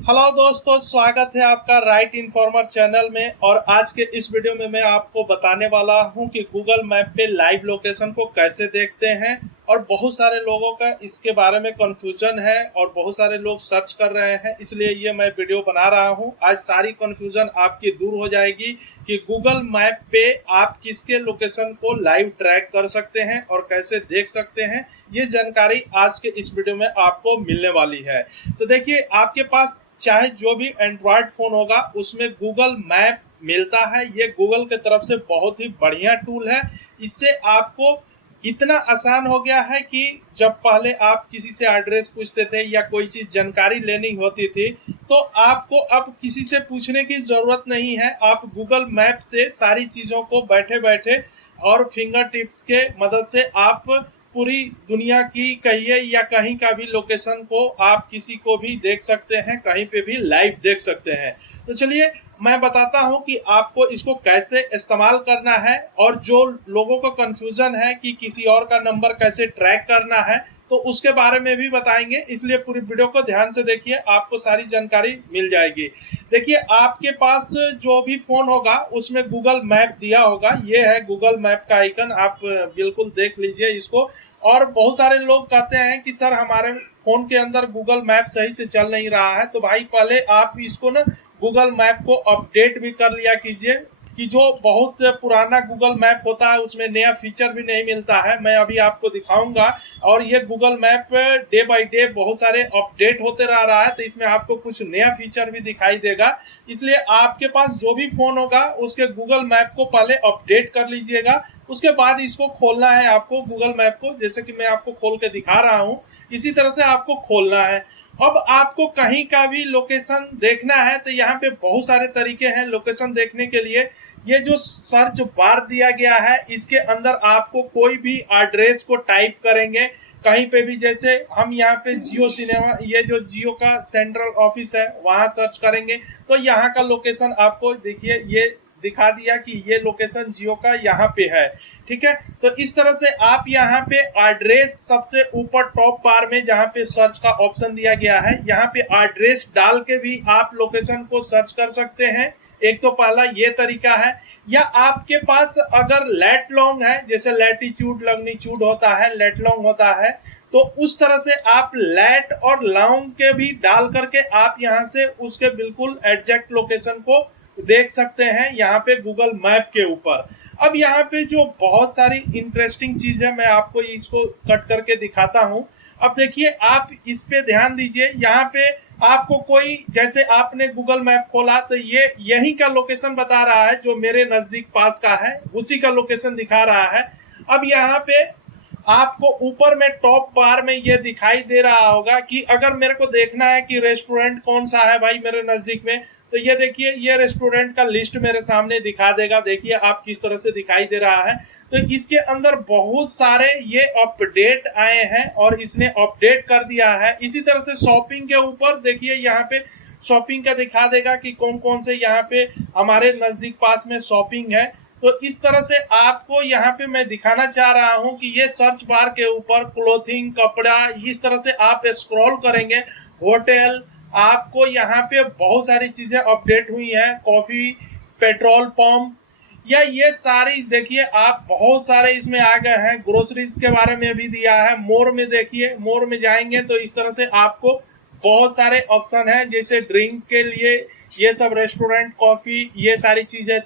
Hello दोस्तों, स्वागत है आपका राइट इन्फॉर्मर चैनल में। और आज के इस वीडियो में मैं आपको बताने वाला हूं कि गूगल मैप पे लाइव लोकेशन को कैसे देखते हैं। और बहुत सारे लोगों का इसके बारे में कंफ्यूजन है और बहुत सारे लोग सर्च कर रहे हैं, इसलिए ये मैं वीडियो बना रहा हूं। आज सारी कंफ्यूजन आपकी दूर हो जाएगी कि गूगल मैप पे आप किसके लोकेशन को लाइव ट्रैक कर सकते हैं और कैसे देख सकते हैं। ये जानकारी आज के इस वीडियो में आपको मिलने वाली है। तो देखिए, आपके पास चाहे जो भी एंड्रॉयड फोन होगा उसमें गूगल मैप मिलता है। ये गूगल की तरफ से बहुत ही बढ़िया टूल है। इससे आपको इतना आसान हो गया है कि जब पहले आप किसी से एड्रेस पूछते थे या कोई चीज जानकारी लेनी होती थी तो आपको अब किसी से पूछने की जरूरत नहीं है। आप गूगल मैप से सारी चीजों को बैठे बैठे और फिंगर टिप्स के मदद से आप पूरी दुनिया की कहिए या कहीं का भी लोकेशन को आप किसी को भी देख सकते हैं, कहीं पे भी लाइव देख सकते हैं। तो चलिए मैं बताता हूं कि आपको इसको कैसे इस्तेमाल करना है। और जो लोगों को कंफ्यूजन है कि किसी और का नंबर कैसे ट्रैक करना है तो उसके बारे में भी बताएंगे, इसलिए पूरी वीडियो को ध्यान से देखिए, आपको सारी जानकारी मिल जाएगी। देखिए, आपके पास जो भी फोन होगा उसमें गूगल मैप दिया होगा। ये है गूगल मैप का आइकन, आप बिल्कुल देख लीजिए इसको। और बहुत सारे लोग कहते हैं कि सर हमारे फोन के अंदर गूगल मैप सही से चल नहीं रहा है। तो भाई पहले आप इसको ना गूगल मैप को अपडेट भी कर लिया कीजिए कि जो बहुत पुराना गूगल मैप होता है उसमें नया फीचर भी नहीं मिलता है। मैं अभी आपको दिखाऊंगा। और ये Google map day by day बहुत सारे अपडेट होते रह रहा है, तो इसमें आपको कुछ नया फीचर भी दिखाई देगा। इसलिए आपके पास जो भी फोन होगा उसके गूगल मैप को पहले अपडेट कर लीजिएगा, उसके बाद इसको खोलना है आपको गूगल मैप को। जैसे कि मैं आपको खोल के दिखा रहा हूँ, इसी तरह से आपको खोलना है। अब आपको कहीं का भी लोकेशन देखना है तो यहाँ पे बहुत सारे तरीके हैं लोकेशन देखने के लिए। ये जो सर्च बार दिया गया है इसके अंदर आपको कोई भी एड्रेस को टाइप करेंगे कहीं पे भी, जैसे हम यहाँ पे जियो सिनेमा, ये जो जियो का सेंट्रल ऑफिस है वहां सर्च करेंगे तो यहाँ का लोकेशन आपको देखिए ये दिखा दिया कि ये लोकेशन जियो का यहाँ पे है। ठीक है, तो इस तरह से आप यहाँ पे एड्रेस सबसे ऊपर टॉप बार में जहाँ पे सर्च का ऑप्शन दिया गया है, यहाँ पे एड्रेस डाल के भी आप लोकेशन को सर्च कर सकते हैं। एक तो पहला ये तरीका है। या आपके पास अगर लेट लॉन्ग है, जैसे लैटिट्यूड लॉन्गिट्यूड होता है, लेट लॉन्ग होता है, तो उस तरह से आप लेट और लॉन्ग के भी डाल करके आप यहाँ से उसके बिल्कुल एग्जैक्ट लोकेशन को देख सकते हैं यहाँ पे गूगल मैप के ऊपर। अब यहाँ पे जो बहुत सारी इंटरेस्टिंग चीज है मैं आपको इसको कट करके दिखाता हूँ। अब देखिए, आप इस पे ध्यान दीजिए। यहाँ पे आपको कोई, जैसे आपने गूगल मैप खोला तो ये यही का लोकेशन बता रहा है, जो मेरे नजदीक पास का है उसी का लोकेशन दिखा रहा है। अब यहाँ पे आपको ऊपर में टॉप बार में ये दिखाई दे रहा होगा कि अगर मेरे को देखना है कि रेस्टोरेंट कौन सा है भाई मेरे नजदीक में, तो ये देखिए ये रेस्टोरेंट का लिस्ट मेरे सामने दिखा देगा। देखिए आप किस तरह से दिखाई दे रहा है। तो इसके अंदर बहुत सारे ये अपडेट आए हैं और इसने अपडेट कर दिया है। इसी तरह से शॉपिंग के ऊपर देखिए, यहाँ पे शॉपिंग का दिखा देगा कि कौन कौन से यहाँ पे हमारे नजदीक पास में शॉपिंग है। तो इस तरह से आपको यहाँ पे मैं दिखाना चाह रहा हूँ कि ये सर्च बार के ऊपर क्लोथिंग, कपड़ा, इस तरह से आप स्क्रॉल करेंगे, होटल, आपको यहाँ पे बहुत सारी चीजें अपडेट हुई हैं। कॉफी, पेट्रोल पंप, या ये सारी देखिए आप बहुत सारे इसमें आ गए हैं। ग्रोसरीज के बारे में भी दिया है। मोर में देखिए, मोर में जाएंगे तो इस तरह से आपको बहुत सारे ऑप्शन है, जैसे ड्रिंक के लिए ये सब, रेस्टोरेंट, कॉफी, ये सारी चीजें।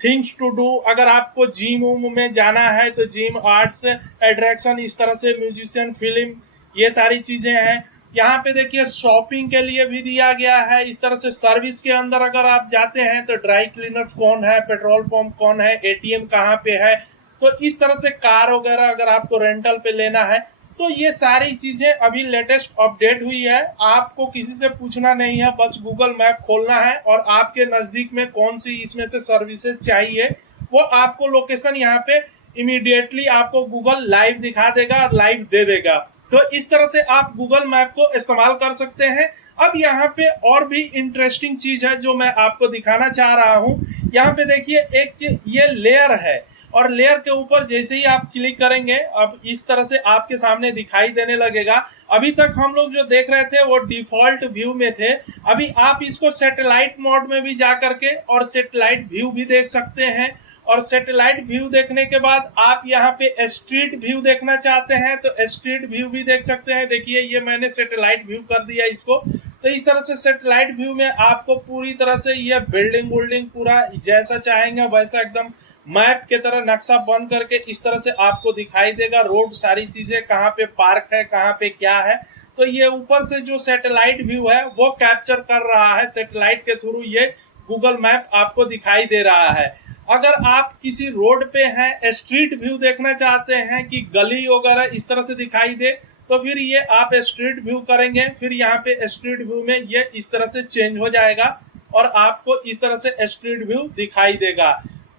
थिंग्स टू डू, अगर आपको जिम में जाना है तो जिम, आर्ट्स, अट्रैक्शन, इस तरह से म्यूजिशियन, फिल्म, ये सारी चीजें हैं। यहाँ पे देखिए शॉपिंग के लिए भी दिया गया है। इस तरह से सर्विस के अंदर अगर आप जाते हैं तो ड्राई क्लीनर्स कौन है, पेट्रोल पंप कौन है, एटीएम कहाँ पे है। तो इस तरह से कार वगैरह अगर आपको रेंटल पे लेना है तो ये सारी चीजें अभी लेटेस्ट अपडेट हुई है। आपको किसी से पूछना नहीं है, बस गूगल मैप खोलना है और आपके नजदीक में कौन सी इसमें से सर्विसेज चाहिए वो आपको लोकेशन यहाँ पे इमीडिएटली आपको गूगल लाइव दिखा देगा और लाइव दे देगा। तो इस तरह से आप गूगल मैप को इस्तेमाल कर सकते हैं। अब यहाँ पे और भी इंटरेस्टिंग चीज है जो मैं आपको दिखाना चाह रहा हूँ। यहाँ पे देखिए एक ये लेयर है, और लेयर के ऊपर जैसे ही आप क्लिक करेंगे अब इस तरह से आपके सामने दिखाई देने लगेगा। अभी तक हम लोग जो देख रहे थे वो डिफॉल्ट व्यू में थे। अभी आप इसको सैटेलाइट मोड में भी जा करके और सैटेलाइट व्यू भी देख सकते हैं। और सैटेलाइट व्यू देखने के बाद आप यहाँ पे स्ट्रीट व्यू देखना चाहते हैं तो स्ट्रीट व्यू भी देख सकते हैं। देखिए ये मैंने सैटेलाइट व्यू कर दिया इसको। तो इस तरह से सैटेलाइट व्यू में आपको पूरी तरह से ये बिल्डिंग वुल्डिंग पूरा जैसा चाहेंगे वैसा एकदम मैप के तरह नक्शा बन करके इस तरह से आपको दिखाई देगा। रोड सारी चीजें कहाँ पे पार्क है कहाँ पे क्या है, तो ये ऊपर से जो सैटेलाइट व्यू है वो कैप्चर कर रहा है। सैटेलाइट के थ्रू ये गूगल मैप आपको दिखाई दे रहा है। अगर आप किसी रोड पे हैं, स्ट्रीट व्यू देखना चाहते हैं कि गली वगैरह इस तरह से दिखाई दे, तो फिर ये आप स्ट्रीट व्यू करेंगे। फिर यहाँ पे स्ट्रीट व्यू में ये इस तरह से चेंज हो जाएगा और आपको इस तरह से स्ट्रीट व्यू दिखाई देगा।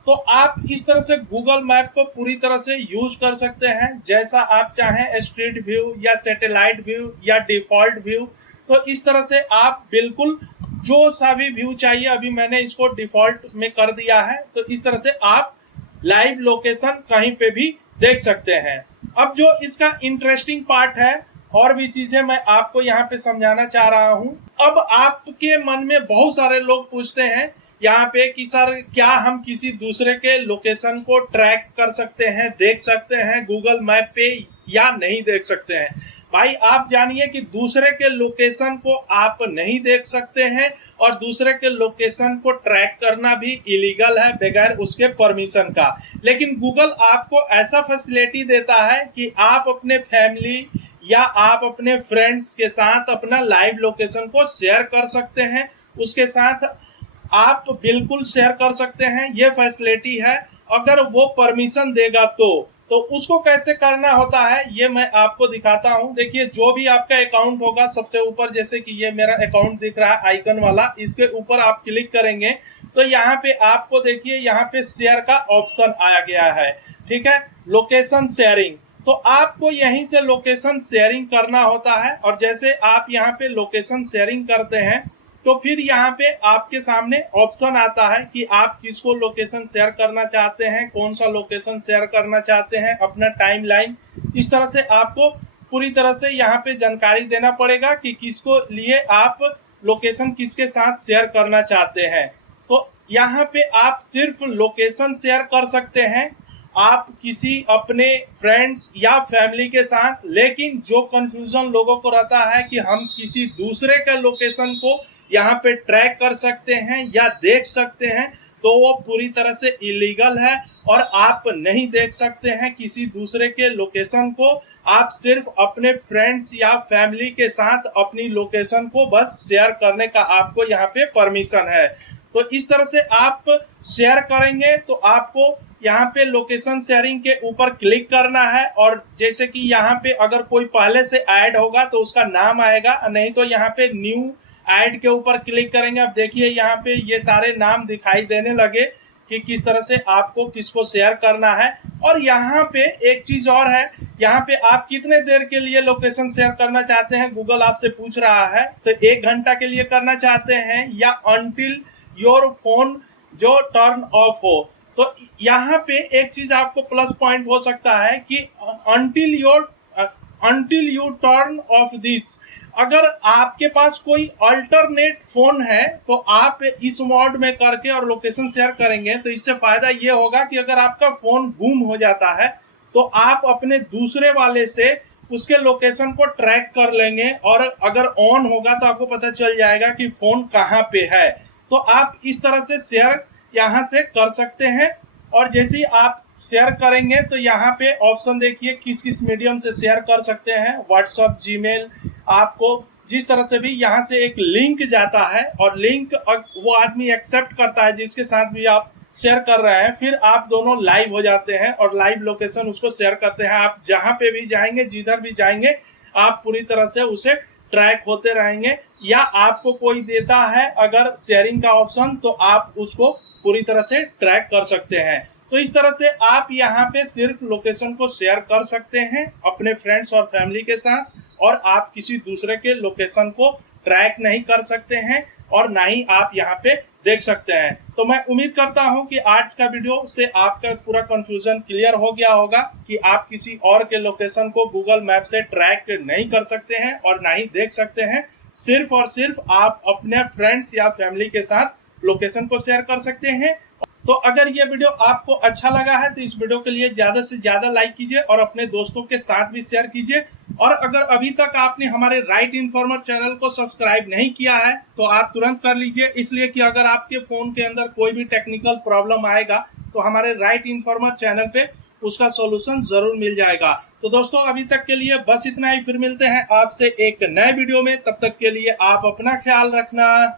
तो आप इस तरह से गूगल मैप को पूरी तरह से यूज कर सकते हैं जैसा आप चाहें, स्ट्रीट व्यू या सैटेलाइट व्यू या डिफॉल्ट व्यू। तो इस तरह से आप बिल्कुल जो सा भी व्यू चाहिए, अभी मैंने इसको डिफॉल्ट में कर दिया है, तो इस तरह से आप लाइव लोकेशन कहीं पे भी देख सकते हैं। अब जो इसका इंटरेस्टिंग पार्ट है और भी चीजें मैं आपको यहाँ पे समझाना चाह रहा हूँ। अब आपके मन में बहुत सारे लोग पूछते हैं यहाँ पे कि सर क्या हम किसी दूसरे के लोकेशन को ट्रैक कर सकते हैं, देख सकते हैं गूगल मैप पे या नहीं देख सकते हैं। भाई आप जानिए कि दूसरे के लोकेशन को आप नहीं देख सकते हैं और दूसरे के लोकेशन को ट्रैक करना भी इलीगल है बगैर उसके परमिशन का। लेकिन गूगल आपको ऐसा फैसिलिटी देता है कि आप अपने फैमिली या आप अपने फ्रेंड्स के साथ अपना लाइव लोकेशन को शेयर कर सकते हैं, उसके साथ आप बिल्कुल शेयर कर सकते हैं। ये फैसिलिटी है अगर वो परमिशन देगा तो उसको कैसे करना होता है ये मैं आपको दिखाता हूं। देखिए जो भी आपका अकाउंट होगा, सबसे ऊपर जैसे कि ये मेरा अकाउंट दिख रहा है आइकन वाला, इसके ऊपर आप क्लिक करेंगे तो यहाँ पे आपको देखिए यहाँ पे शेयर का ऑप्शन आया गया है, ठीक है, लोकेशन शेयरिंग। तो आपको यहीं से लोकेशन शेयरिंग करना होता है और जैसे आप यहाँ पे लोकेशन शेयरिंग करते हैं तो फिर यहाँ पे आपके सामने ऑप्शन आता है कि आप किसको लोकेशन शेयर करना चाहते हैं, कौन सा लोकेशन शेयर करना चाहते हैं, अपना टाइमलाइन। इस तरह से आपको पूरी तरह से यहाँ पे जानकारी देना पड़ेगा कि किसको लिए आप लोकेशन किसके साथ शेयर करना चाहते हैं। तो यहाँ पे आप सिर्फ लोकेशन शेयर कर सकते हैं आप किसी अपने फ्रेंड्स या फैमिली के साथ। लेकिन जो कंफ्यूजन लोगों को रहता है कि हम किसी दूसरे के लोकेशन को यहाँ पे ट्रैक कर सकते हैं या देख सकते हैं, तो वो पूरी तरह से इलीगल है और आप नहीं देख सकते हैं किसी दूसरे के लोकेशन को। आप सिर्फ अपने फ्रेंड्स या फैमिली के साथ अपनी लोकेशन को बस शेयर करने का आपको यहाँ पे परमिशन है। तो इस तरह से आप शेयर करेंगे तो आपको यहाँ पे लोकेशन शेयरिंग के ऊपर क्लिक करना है और जैसे कि यहाँ पे अगर कोई पहले से ऐड होगा तो उसका नाम आएगा, नहीं तो यहाँ पे न्यू ऐड के ऊपर क्लिक करेंगे। अब देखिए यहाँ पे ये सारे नाम दिखाई देने लगे कि किस तरह से आपको किसको शेयर करना है। और यहाँ पे एक चीज और है, यहाँ पे आप कितने देर के लिए लोकेशन शेयर करना चाहते हैं गूगल आपसे पूछ रहा है। तो 1 घंटा के लिए करना चाहते हैं या अनटिल योर फोन जो टर्न ऑफ हो। तो यहाँ पे एक चीज आपको प्लस पॉइंट हो सकता है कि until U turn off this. अगर आपके पास कोई अल्टरनेट फोन है तो आप इस मोड में करके और लोकेशन शेयर करेंगे तो इससे फायदा ये होगा कि अगर आपका फोन गुम हो जाता है तो आप अपने दूसरे वाले से उसके लोकेशन को ट्रैक कर लेंगे और अगर ऑन होगा तो आपको पता चल जाएगा कि फोन कहाँ पे है। तो आप इस तरह से शेयर यहाँ से कर सकते हैं। और जैसे ही आप शेयर करेंगे तो यहाँ पे ऑप्शन देखिए किस किस मीडियम से शेयर कर सकते हैं, व्हाट्सएप, जीमेल। आपको जिस तरह से भी यहाँ से एक लिंक जाता है और लिंक वो आदमी एक्सेप्ट करता है जिसके साथ भी आप शेयर कर रहे हैं, फिर आप दोनों लाइव हो जाते हैं और लाइव लोकेशन उसको शेयर करते हैं। आप जहाँ पे भी जाएंगे, जिधर भी जाएंगे, आप पूरी तरह से उसे ट्रैक होते रहेंगे या आपको कोई देता है अगर शेयरिंग का ऑप्शन, तो आप उसको पूरी तरह से ट्रैक कर सकते हैं। तो इस तरह से आप यहाँ पे सिर्फ लोकेशन को शेयर कर सकते हैं अपने फ्रेंड्स और फैमिली के साथ, और आप किसी दूसरे के लोकेशन को ट्रैक नहीं कर सकते हैं और ना ही आप यहाँ पे देख सकते हैं। तो मैं उम्मीद करता हूँ कि आज का वीडियो से आपका पूरा कंफ्यूजन क्लियर हो गया होगा कि आप किसी और के लोकेशन को गूगल मैप से ट्रैक नहीं कर सकते हैं और ना ही देख सकते हैं। सिर्फ और सिर्फ आप अपने फ्रेंड्स या फैमिली के साथ लोकेशन को शेयर कर सकते हैं। तो अगर ये वीडियो आपको अच्छा लगा है तो इस वीडियो के लिए ज्यादा से ज्यादा लाइक कीजिए और अपने दोस्तों के साथ भी शेयर कीजिए। और अगर अभी तक आपने हमारे राइट इन्फॉर्मर चैनल को सब्सक्राइब नहीं किया है तो आप तुरंत कर लीजिए, इसलिए कि अगर आपके फोन के अंदर कोई भी टेक्निकल प्रॉब्लम आएगा तो हमारे राइट इन्फॉर्मर चैनल पे उसका सॉल्यूशन जरूर मिल जाएगा। तो दोस्तों अभी तक के लिए बस इतना ही, फिर मिलते हैं आपसे एक नए वीडियो में। तब तक के लिए आप अपना ख्याल रखना।